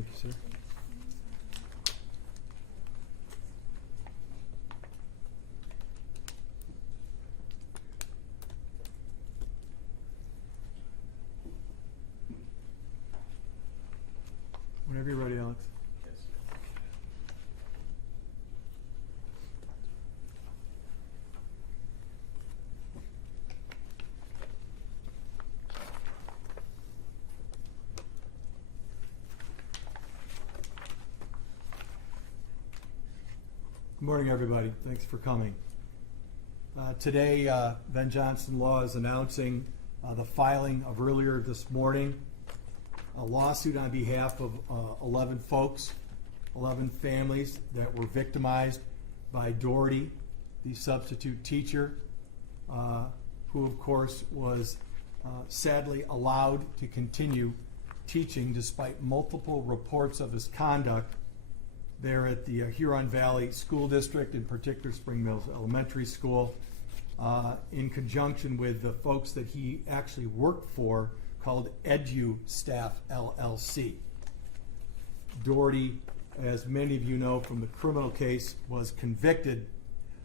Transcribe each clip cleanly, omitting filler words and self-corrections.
Thank you, sir. Whenever you're ready, Alex. Yes. Good morning, everybody. Thanks for coming. Today, Ben Johnson Law is announcing the filing of earlier this morning a lawsuit on behalf of 11 folks, 11 families that were victimized by Daugherty, the substitute teacher, who of course was sadly allowed to continue teaching despite multiple reports of his conduct there at the Huron Valley School District, in particular Spring Mills Elementary School, in conjunction with the folks that he actually worked for called Edu Staff LLC. Daugherty, as many of you know from the criminal case, was convicted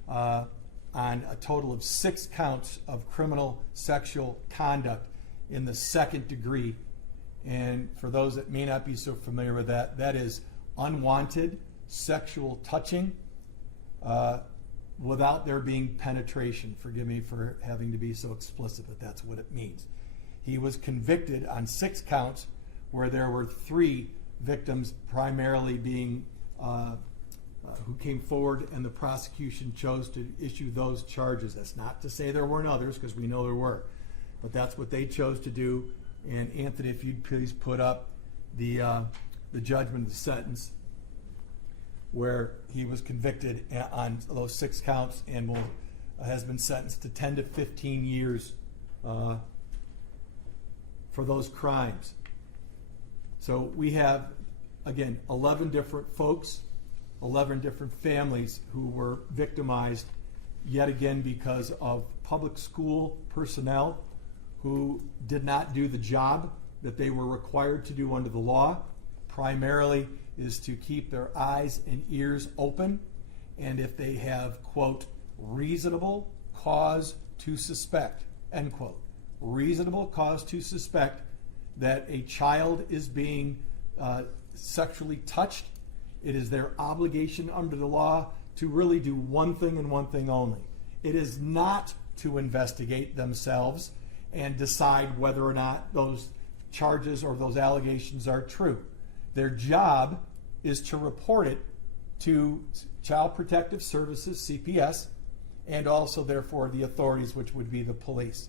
on a total of 6 counts of criminal sexual conduct in the 2nd degree. And for those that may not be so familiar with that, that is unwanted sexual touching without there being penetration. Forgive me for having to be so explicit, but that's what it means. He was convicted on 6 counts where there were 3 victims primarily being who came forward, and the prosecution chose to issue those charges. That's not to say there weren't others, because we know there were, but that's what they chose to do. And Anthony, if you'd please put up the judgment of the sentence where he was convicted on those 6 counts and has been sentenced to 10 to 15 years for those crimes. So we have, again, 11 different folks, 11 different families who were victimized yet again because of public school personnel who did not do the job that they were required to do under the law. Primarily is to keep their eyes and ears open, and if they have, quote, reasonable cause to suspect, end quote, reasonable cause to suspect that a child is being sexually touched, it is their obligation under the law to really do one thing and one thing only. It is not to investigate themselves and decide whether or not those charges or those allegations are true. Their job is to report it to Child Protective Services, CPS, and also therefore the authorities, which would be the police.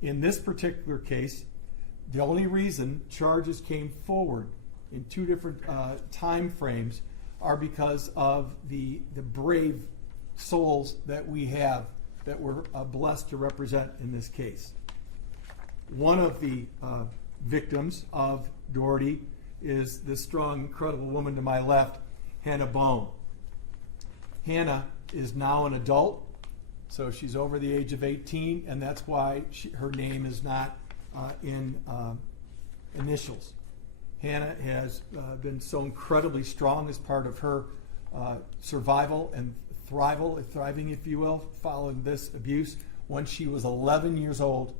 In this particular case, the only reason charges came forward in 2 different time frames are because of the brave souls that we have that we're blessed to represent in this case. One of the victims of Daugherty is this strong, incredible woman to my left, Hannah Bone. Hannah is now an adult, so she's over the age of 18, and that's why her name is not in initials. Hannah has been so incredibly strong as part of her survival and thriving, if you will, following this abuse. When she was 11 years old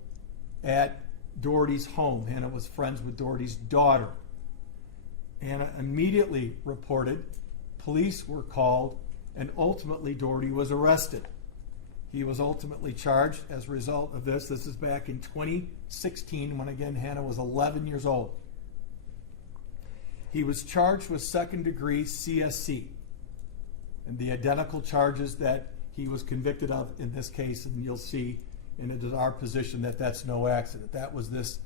at Daugherty's home, Hannah was friends with Daugherty's daughter. Hannah immediately reported, police were called, and ultimately Daugherty was arrested. He was ultimately charged as a result of this. This is back in 2016 when, again, Hannah was 11 years old. He was charged with 2nd degree CSC and the identical charges that he was convicted of in this case, and you'll see, and it is our position that that's no accident. That was this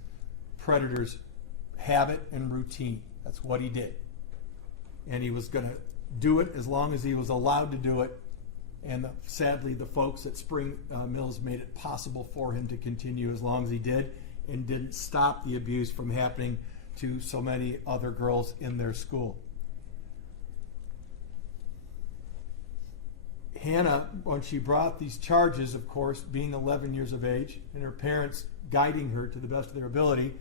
predator's habit and routine. That's what he did. And he was going to do it as long as he was allowed to do it. And sadly, the folks at Spring Mills made it possible for him to continue as long as he did, and didn't stop the abuse from happening to so many other girls in their school. Hannah, when she brought these charges, of course, being 11 years of age, and her parents guiding her to the best of their ability,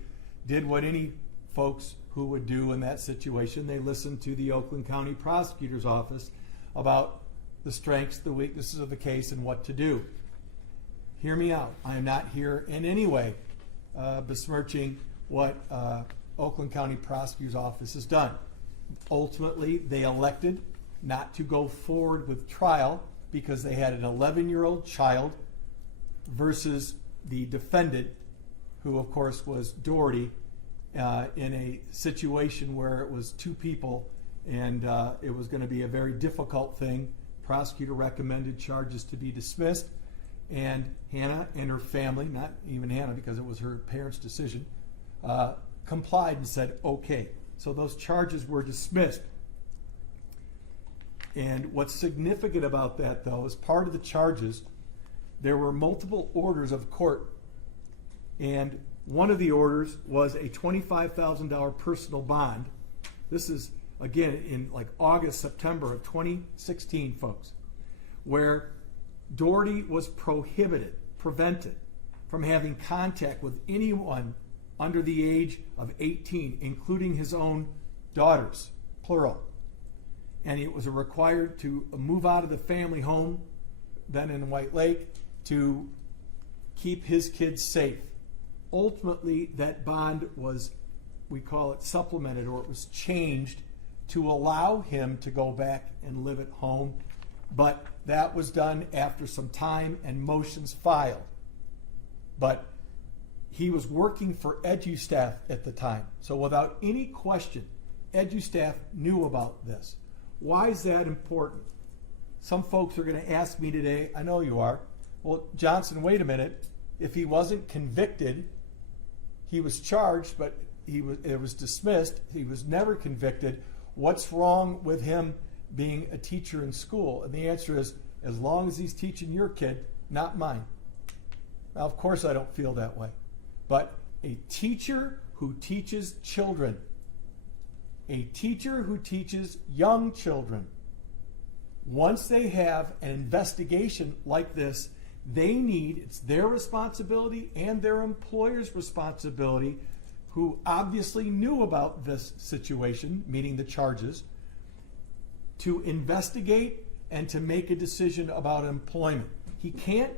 did what any folks who would do in that situation. They listened to the Oakland County Prosecutor's Office about the strengths, the weaknesses of the case, and what to do. Hear me out. I am not here in any way besmirching what Oakland County Prosecutor's Office has done. Ultimately, they elected not to go forward with trial because they had an 11-year-old child versus the defendant, who of course was Daugherty, in a situation where it was two people and it was going to be a very difficult thing. Prosecutor recommended charges to be dismissed, and Hannah and her family, not even Hannah because it was her parents' decision, complied and said okay. So those charges were dismissed. And what's significant about that, though, is part of the charges, there were multiple orders of court. And one of the orders was a $25,000 personal bond. This is, again, in like August, September of 2016, folks, where Daugherty was prevented from having contact with anyone under the age of 18, including his own daughters, plural. And it was required to move out of the family home, then in White Lake, to keep his kids safe. Ultimately, that bond was, we call it supplemented, or it was changed to allow him to go back and live at home. But that was done after some time and motions filed. But he was working for EduStaff at the time. So without any question, EduStaff knew about this. Why is that important? Some folks are going to ask me today, I know you are, well, Johnson, wait a minute. If he wasn't convicted, he was charged, but it was dismissed. He was never convicted. What's wrong with him being a teacher in school? And the answer is, as long as he's teaching your kid, not mine. Now, of course, I don't feel that way. But a teacher who teaches children, a teacher who teaches young children, once they have an investigation like this, they need, it's their responsibility and their employer's responsibility, who obviously knew about this situation, meaning the charges, to investigate and to make a decision about employment. He can't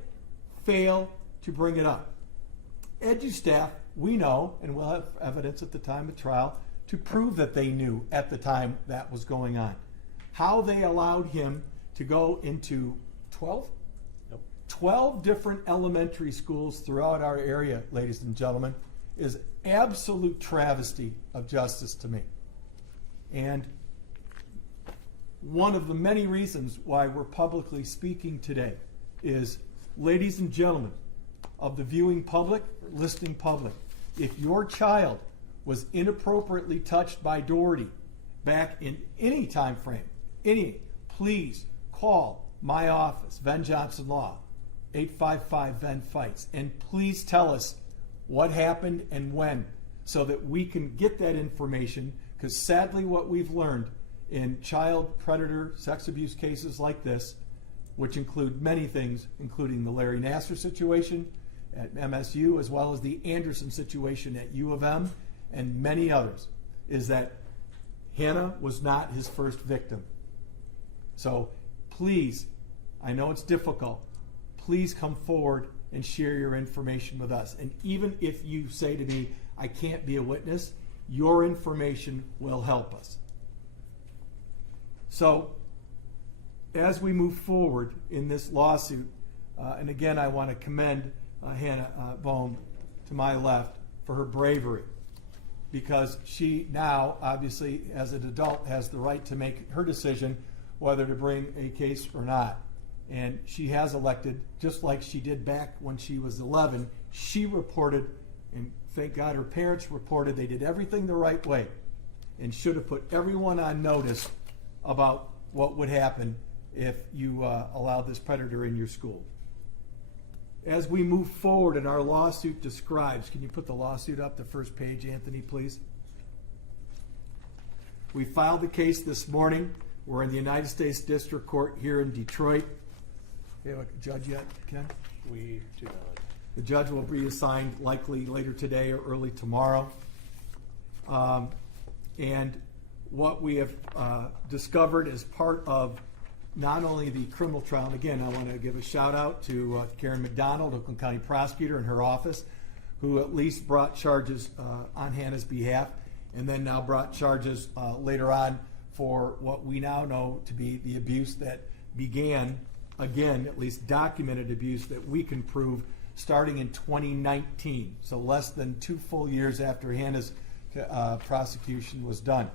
fail to bring it up. EduStaff, we know, and we'll have evidence at the time of trial, to prove that they knew at the time that was going on. How they allowed him to go into 12? Nope. 12 different elementary schools throughout our area, ladies and gentlemen, is absolute travesty of justice to me. And one of the many reasons why we're publicly speaking today is, ladies and gentlemen of the viewing public, listening public, if your child was inappropriately touched by Daugherty back in any time frame, please call my office, Venn Johnson Law, 855-VEN-FIGHTS, and please tell us what happened and when, so that we can get that information, because sadly what we've learned in child predator sex abuse cases like this, which include many things, including the Larry Nassar situation at MSU, as well as the Anderson situation at U of M, and many others, is that Hannah was not his first victim. So please, I know it's difficult, please come forward and share your information with us. And even if you say to me, I can't be a witness, your information will help us. So as we move forward in this lawsuit, and again, I want to commend Hannah Bohm to my left for her bravery, because she now, obviously, as an adult, has the right to make her decision whether to bring a case or not. And she has elected, just like she did back when she was 11, she reported, and thank God her parents reported they did everything the right way and should have put everyone on notice about what would happen if you allowed this predator in your school. As we move forward and our lawsuit describes, can you put the lawsuit up, the first page, Anthony, please? We filed the case this morning. We're in the United States District Court here in Detroit. Do you have a judge yet, Ken? We do not. The judge will be assigned likely later today or early tomorrow. And what we have discovered as part of not only the criminal trial, and again, I want to give a shout out to Karen McDonald, Oakland County prosecutor, in her office, who at least brought charges on Hannah's behalf, and then now brought charges later on for what we now know to be the abuse that began, again, at least documented abuse that we can prove, starting in 2019, so less than 2 full years after Hannah's prosecution was done.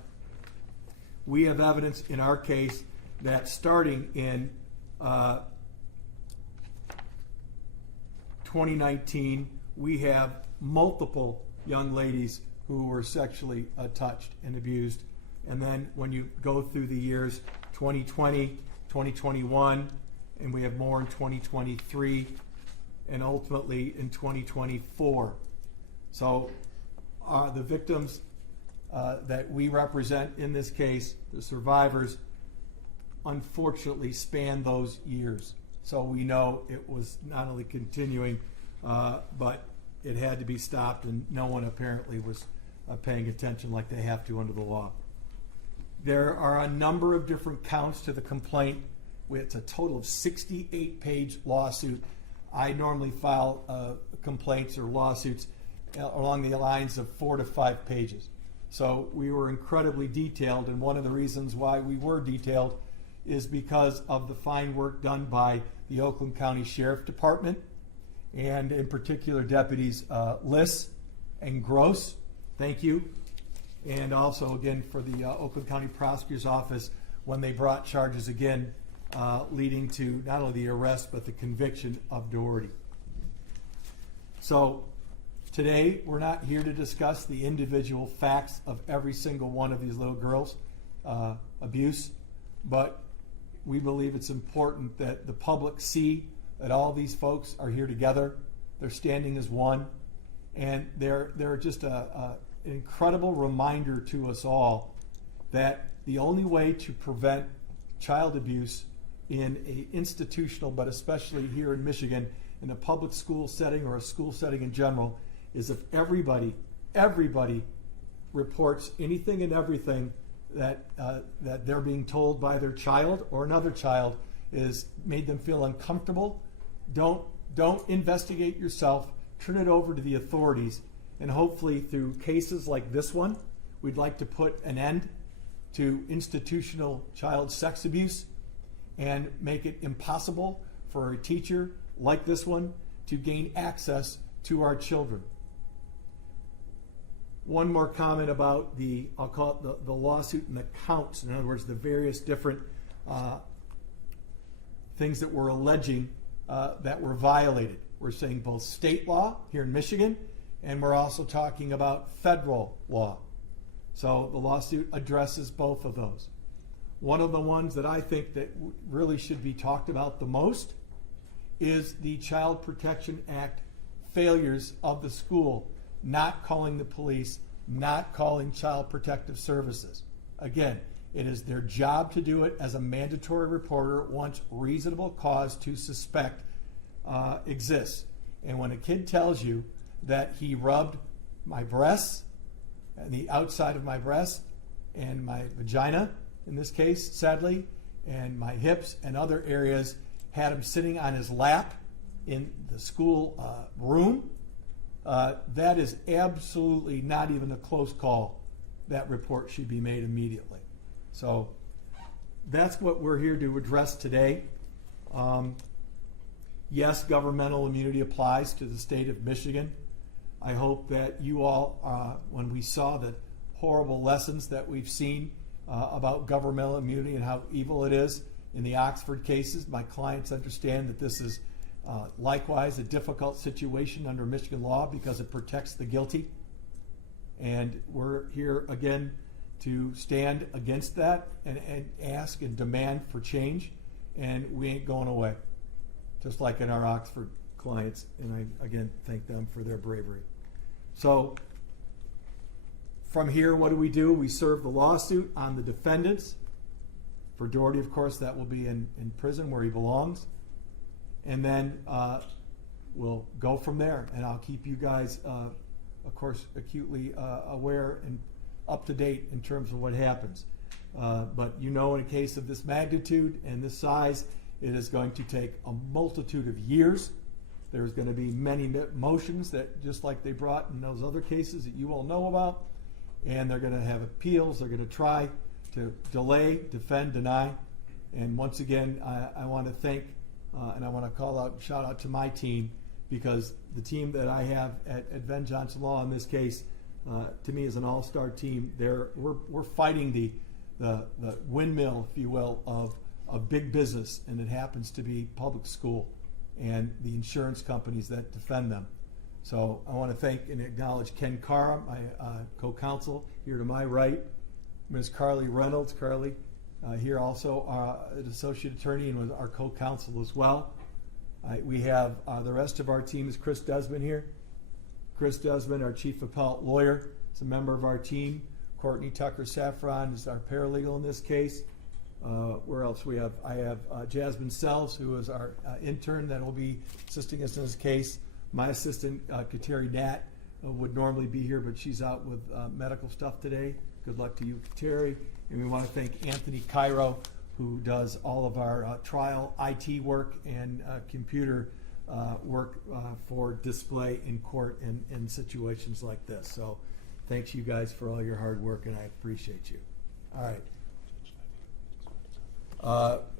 We have evidence in our case that starting in 2019, we have multiple young ladies who were sexually touched and abused. And then when you go through the years 2020, 2021, and we have more in 2023, and ultimately in 2024. So the victims that we represent in this case, the survivors, unfortunately span those years. So we know it was not only continuing, but it had to be stopped, and no one apparently was paying attention like they have to under the law. There are a number of different counts to the complaint. It's a total of 68-page lawsuit. I normally file complaints or lawsuits along the lines of 4 to 5 pages. So we were incredibly detailed, and one of the reasons why we were detailed is because of the fine work done by the Oakland County Sheriff Department, and in particular deputies Liss and Gross. Thank you. And also again for the Oakland County Prosecutor's Office when they brought charges again leading to not only the arrest but the conviction of Daugherty. So today we're not here to discuss the individual facts of every single one of these little girls' abuse, but we believe it's important that the public see that all these folks are here together. They're standing as one, and they're just an incredible reminder to us all that the only way to prevent child abuse in an institutional, but especially here in Michigan, in a public school setting or a school setting in general, is if everybody reports anything and everything that they're being told by their child or another child is made them feel uncomfortable. Don't investigate yourself. Turn it over to the authorities, and hopefully through cases like this one, we'd like to put an end to institutional child sex abuse and make it impossible for a teacher like this one to gain access to our children. One more comment about I'll call it the lawsuit and the counts. In other words, the various different things that we're alleging that were violated. We're saying both state law here in Michigan, and we're also talking about federal law. So the lawsuit addresses both of those. One of the ones that I think that really should be talked about the most is the Child Protection Act failures of the school, not calling the police, not calling Child Protective Services. Again, it is their job to do it as a mandatory reporter once reasonable cause to suspect exists. And when a kid tells you that he rubbed my breasts, and the outside of my breast, and my vagina, in this case, sadly, and my hips and other areas, had him sitting on his lap in the school room, that is absolutely not even a close call. That report should be made immediately. So that's what we're here to address today. Yes, governmental immunity applies to the state of Michigan. I hope that you all, when we saw the horrible lessons that we've seen about governmental immunity and how evil it is in the Oxford cases, my clients understand that this is likewise a difficult situation under Michigan law because it protects the guilty. And we're here again to stand against that and ask and demand for change, and we ain't going away, just like in our Oxford clients, and I again thank them for their bravery. So from here, what do? We serve the lawsuit on the defendants. For Daugherty, of course, that will be in prison where he belongs. And then we'll go from there, and I'll keep you guys, of course, acutely aware and up to date in terms of what happens. But you know, in a case of this magnitude and this size, it is going to take a multitude of years. There's going to be many motions that, just like they brought in those other cases that you all know about, and they're going to have appeals. They're going to try to delay, defend, deny. And once again, I want to thank and I want to call out, shout out to my team, because the team that I have at Venn Johnson Law in this case, to me, is an all-star team. We're fighting the windmill, if you will, of big business, and it happens to be public school and the insurance companies that defend them. So I want to thank and acknowledge Ken Carr, my co-counsel here to my right, Ms. Carly Reynolds. Carly, here also an associate attorney and was our co-counsel as well. We have the rest of our team is Chris Desmond here. Chris Desmond, our chief appellate lawyer, is a member of our team. Courtney Tucker Saffron is our paralegal in this case. Where else we have? I have Jasmine Sells, who is our intern that will be assisting us in this case. My assistant, Kateri Nat, would normally be here, but she's out with medical stuff today. Good luck to you, Kateri. And we want to thank Anthony Cairo, who does all of our trial IT work and computer work for display in court and in situations like this. So thanks you guys for all your hard work, and I appreciate you. All right.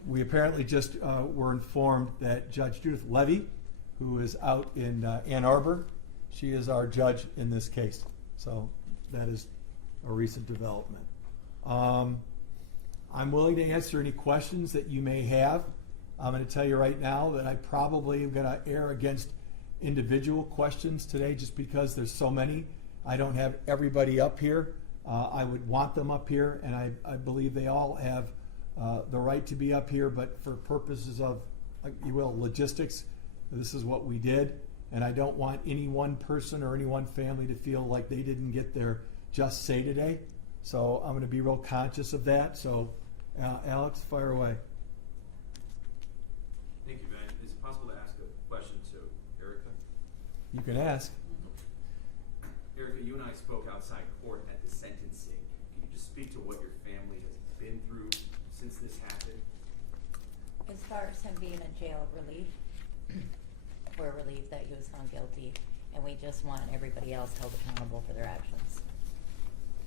We apparently just were informed that Judge Judith Levy, who is out in Ann Arbor, she is our judge in this case. So that is a recent development. I'm willing to answer any questions that you may have. I'm going to tell you right now that I probably am going to err against individual questions today just because there's so many. I don't have everybody up here. I would want them up here, and I believe they all have the right to be up here, but for purposes of, you will, logistics, this is what we did, and I don't want any one person or any one family to feel like they didn't get their just say today. So I'm going to be real conscious of that. So, Alex, fire away. Thank you, Ben. Is it possible to ask a question to Erica? You can ask. Erica, you and I spoke outside court at the sentencing. Can you just speak to what your family has been through since this happened? As far as him being in jail, relief, we're relieved that he was found guilty, and we just want everybody else held accountable for their actions.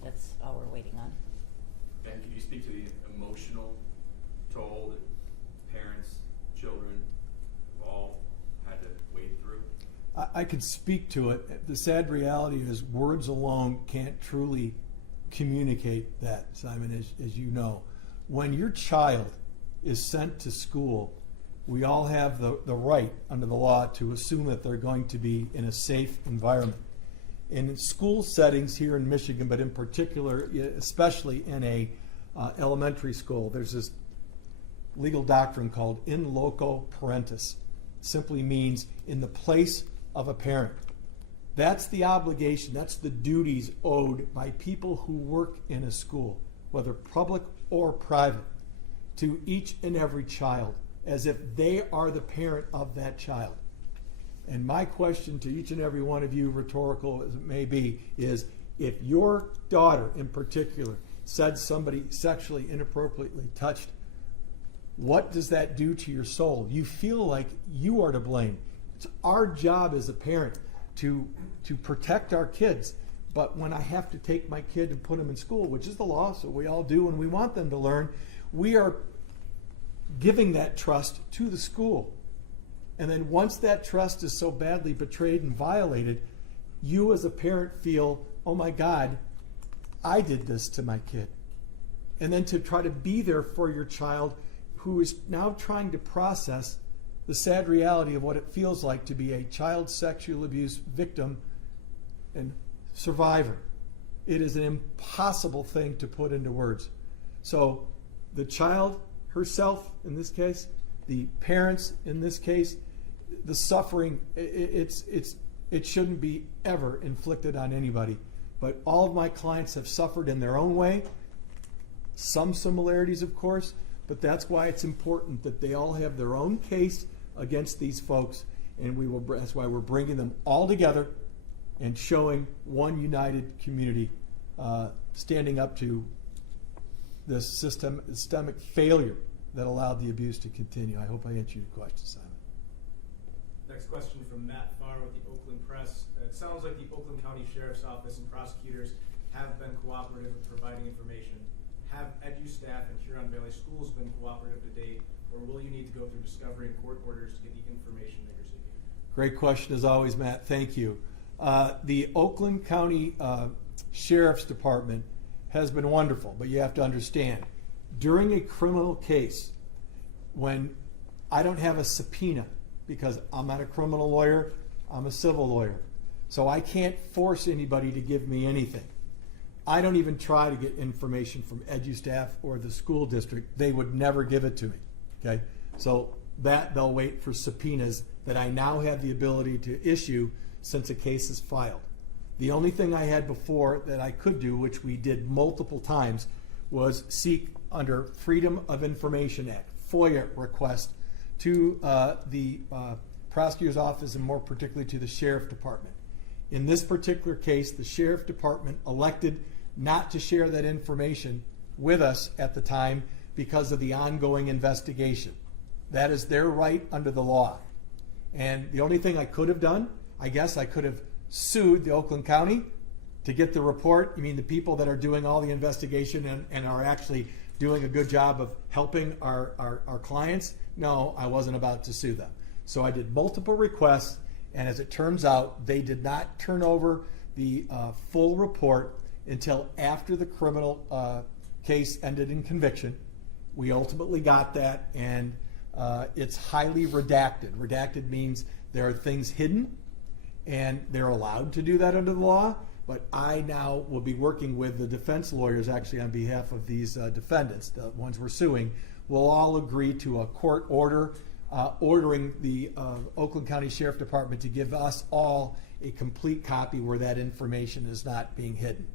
That's all we're waiting on. And can you speak to the emotional toll that parents, children have all had to wade through? I could speak to it. The sad reality is words alone can't truly communicate that, Simon, as you know. When your child is sent to school, we all have the right under the law to assume that they're going to be in a safe environment. In school settings here in Michigan, but in particular, especially in a elementary school, there's this legal doctrine called in loco parentis. Simply means in the place of a parent. That's the obligation, that's the duties owed by people who work in a school, whether public or private, to each and every child, as if they are the parent of that child. And my question to each and every one of you, rhetorical as it may be, is if your daughter in particular said somebody sexually inappropriately touched, what does that do to your soul? You feel like you are to blame. It's our job as a parent to protect our kids. But when I have to take my kid and put him in school, which is the law, so we all do, and we want them to learn, we are giving that trust to the school. And then once that trust is so badly betrayed and violated, you as a parent feel, oh my God, I did this to my kid. And then to try to be there for your child who is now trying to process the sad reality of what it feels like to be a child sexual abuse victim and survivor. It is an impossible thing to put into words. So the child herself, in this case, the parents in this case, the suffering, it shouldn't be ever inflicted on anybody. But all of my clients have suffered in their own way. Some similarities, of course, but that's why it's important that they all have their own case against these folks, and that's why we're bringing them all together and showing one united community standing up to this systemic failure that allowed the abuse to continue. I hope I answered your question, Simon. Next question from Matt Farr with the Oakland Press. It sounds like the Oakland County Sheriff's Office and prosecutors have been cooperative in providing information. Have edu staff and Huron Valley Schools been cooperative to date, or will you need to go through discovery and court orders to get the information that you're seeking? Great question as always, Matt. Thank you. The Oakland County Sheriff's Department has been wonderful, but you have to understand, during a criminal case, when I don't have a subpoena, because I'm not a criminal lawyer, I'm a civil lawyer, so I can't force anybody to give me anything. I don't even try to get information from edu staff or the school district. They would never give it to me, okay? So that they'll wait for subpoenas that I now have the ability to issue since a case is filed. The only thing I had before that I could do, which we did multiple times, was seek under Freedom of Information Act, FOIA request to the prosecutor's office and more particularly to the sheriff department. In this particular case, the sheriff department elected not to share that information with us at the time because of the ongoing investigation. That is their right under the law. And the only thing I could have done, I guess I could have sued the Oakland County to get the report. You mean the people that are doing all the investigation and are actually doing a good job of helping our clients? No, I wasn't about to sue them. So I did multiple requests, and as it turns out, they did not turn over the full report until after the criminal case ended in conviction. We ultimately got that, and it's highly redacted. Redacted means there are things hidden, and they're allowed to do that under the law, but I now will be working with the defense lawyers actually on behalf of these defendants, the ones we're suing. We'll all agree to a court order ordering the Oakland County Sheriff Department to give us all a complete copy where that information is not being hidden.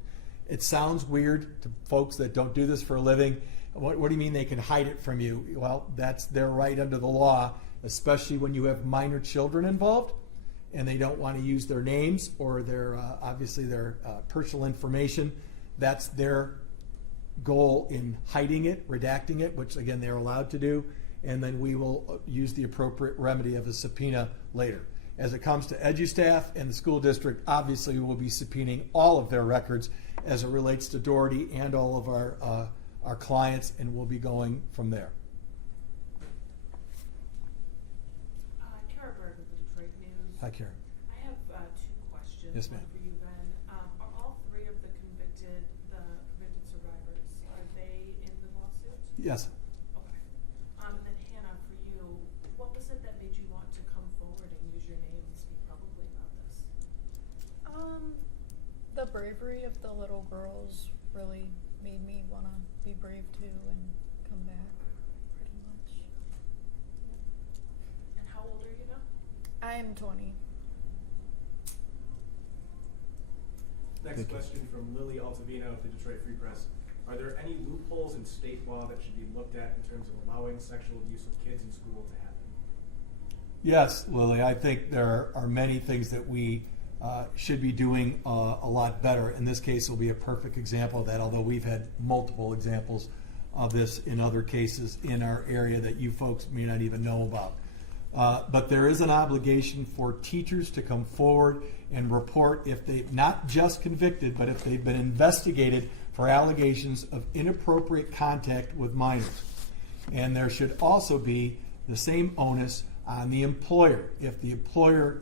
It sounds weird to folks that don't do this for a living. What do you mean they can hide it from you? Well, that's their right under the law, especially when you have minor children involved and they don't want to use their names or their obviously their personal information. That's their goal in hiding it, redacting it, which again they're allowed to do, and then we will use the appropriate remedy of a subpoena later. As it comes to edu staff and the school district, obviously we will be subpoenaing all of their records as it relates to Daugherty and all of our clients, and we'll be going from there. Kara Bird with the Detroit News. Hi, Karen. I have two questions. Yes, ma'am. One for you, Ben. Are all three of the convicted survivors, are they in the lawsuit? Yes. Okay. And then Hannah, for you, what was it that made you want to come forward and use your name and speak publicly about this? The bravery of the little girls really made me want to be brave too and come back, pretty much. And how old are you now? I am 20. Next question from Lily Altavino at the Detroit Free Press. Are there any loopholes in state law that should be looked at in terms of allowing sexual abuse of kids in school to happen? Yes, Lily, I think there are many things that we should be doing a lot better. In this case, will be a perfect example of that, although we've had multiple examples of this in other cases in our area that you folks may not even know about. But there is an obligation for teachers to come forward and report if they've not just convicted, but if they've been investigated for allegations of inappropriate contact with minors. And there should also be the same onus on the employer. If the employer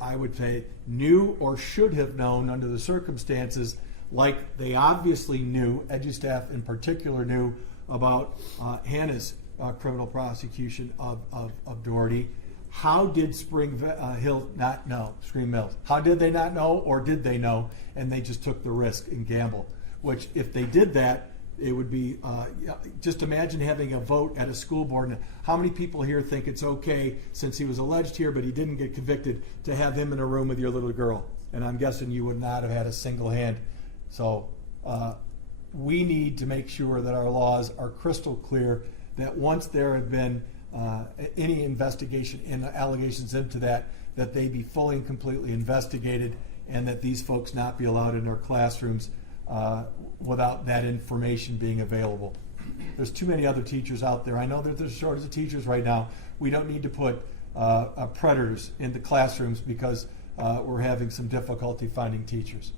I would say, knew or should have known under the circumstances, like they obviously knew, edu staff in particular knew about Hannah's criminal prosecution of Daugherty. How did Spring Hill not know, Spring Mills? How did they not know, or did they know, and they just took the risk and gambled? Which, if they did that, it would be, just imagine having a vote at a school board. And how many people here think it's okay, since he was alleged here but he didn't get convicted, to have him in a room with your little girl? And I'm guessing you would not have had a single hand. So we need to make sure that our laws are crystal clear, that once there have been any investigation and allegations into that they be fully and completely investigated, and that these folks not be allowed in our classrooms without that information being available. There's too many other teachers out there. I know that there's a shortage of teachers right now. We don't need to put predators into classrooms because we're having some difficulty finding teachers.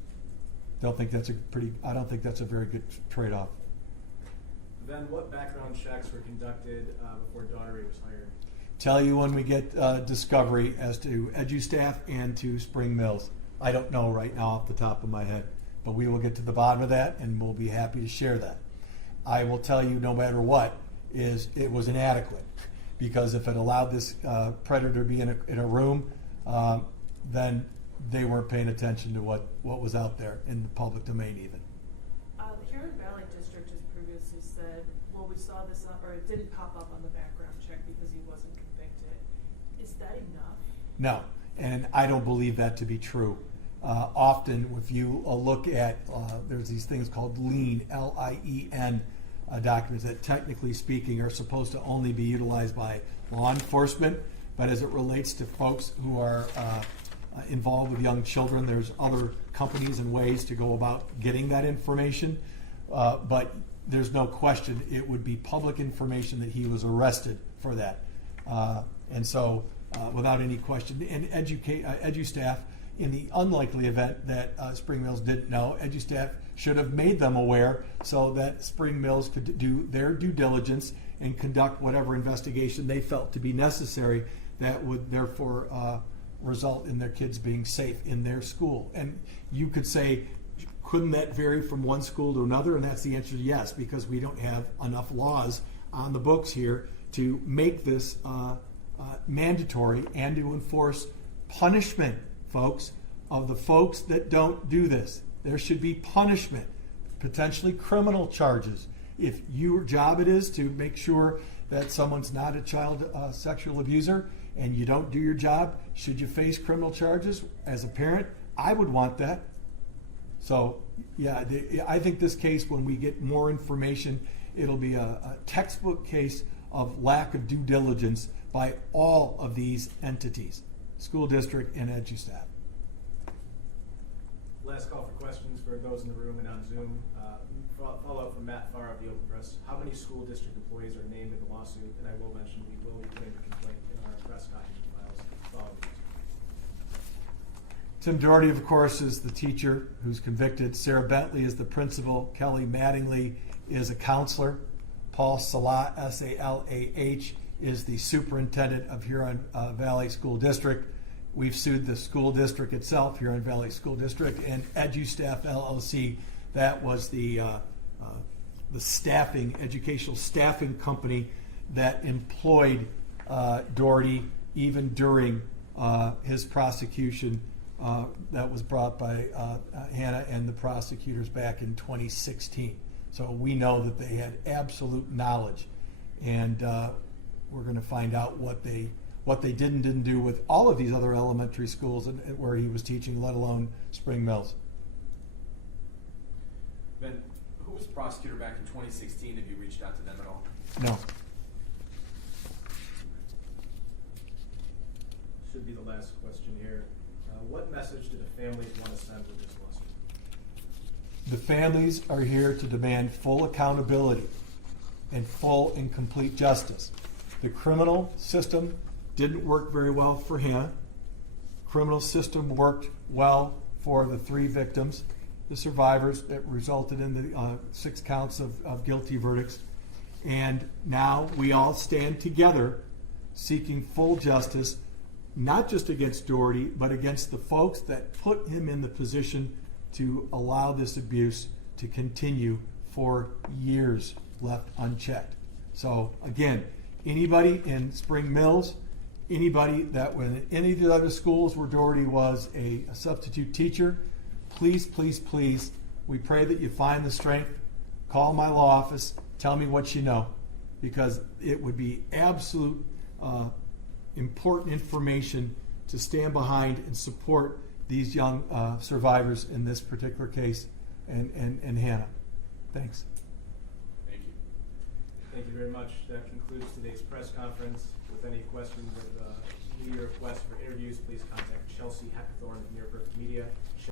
I don't think that's a very good trade-off. Then what background checks were conducted before Daugherty was hired? Tell you when we get discovery as to EduStaff and to Spring Mills. I don't know right now off the top of my head, but we will get to the bottom of that and we'll be happy to share that. I will tell you no matter what is it was inadequate, because if it allowed this predator to be in a room, then they weren't paying attention to what was out there in the public domain even. The Huron Valley District has previously said, well, we saw this, or it didn't pop up on the background check because he wasn't convicted. Is that enough? No, and I don't believe that to be true. Often, if you look at, there's these things called LIEN, L-I-E-N, documents that technically speaking are supposed to only be utilized by law enforcement, but as it relates to folks who are involved with young children, there's other companies and ways to go about getting that information, but there's no question it would be public information that he was arrested for that. And so, without any question, and EduStaff, in the unlikely event that Spring Mills didn't know, EduStaff should have made them aware so that Spring Mills could do their due diligence and conduct whatever investigation they felt to be necessary that would therefore result in their kids being safe in their school. And you could say, couldn't that vary from one school to another? And that's the answer to yes, because we don't have enough laws on the books here to make this mandatory and to enforce punishment, folks, of the folks that don't do this. There should be punishment, potentially criminal charges. If your job it is to make sure that someone's not a child sexual abuser and you don't do your job, should you face criminal charges as a parent? I would want that. So, yeah, I think this case, when we get more information, it'll be a textbook case of lack of due diligence by all of these entities, school district and EduStaff. Last call for questions for those in the room and on Zoom. Follow up from Matt Farr of the Open Press. How many school district employees are named in the lawsuit? And I will mention we will be putting the complaint in our press document files following these. Tim Daugherty, of course, is the teacher who's convicted. Sarah Bentley is the principal. Kelly Mattingly is a counselor. Paul Salah, S-A-L-A-H, is the superintendent of Huron Valley School District. We've sued the school district itself, Huron Valley School District, and EduStaff LLC. That was the staffing, educational staffing company that employed Daugherty even during his prosecution that was brought by Hannah and the prosecutors back in 2016. So we know that they had absolute knowledge, and we're going to find out what they didn't do with all of these other elementary schools where he was teaching, let alone Spring Mills. Ben, who was prosecutor back in 2016? Have you reached out to them at all? No. Should be the last question here. What message do the families want to send with this lawsuit? The families are here to demand full accountability and full and complete justice. The criminal system didn't work very well for Hannah. Criminal system worked well for the 3 victims, the survivors, that resulted in the 6 counts of guilty verdicts. And now we all stand together seeking full justice, not just against Daugherty, but against the folks that put him in the position to allow this abuse to continue for years left unchecked. So again, anybody in Spring Mills, anybody that went in any of the other schools where Daugherty was a substitute teacher, please, please, please, we pray that you find the strength. Call my law office, tell me what you know, because it would be absolute important information to stand behind and support these young survivors in this particular case and Hannah. Thanks. Thank you. Thank you very much. That concludes today's press conference. With any questions or media requests for interviews, please contact Chelsea Hackthorne of Near Perfect Media.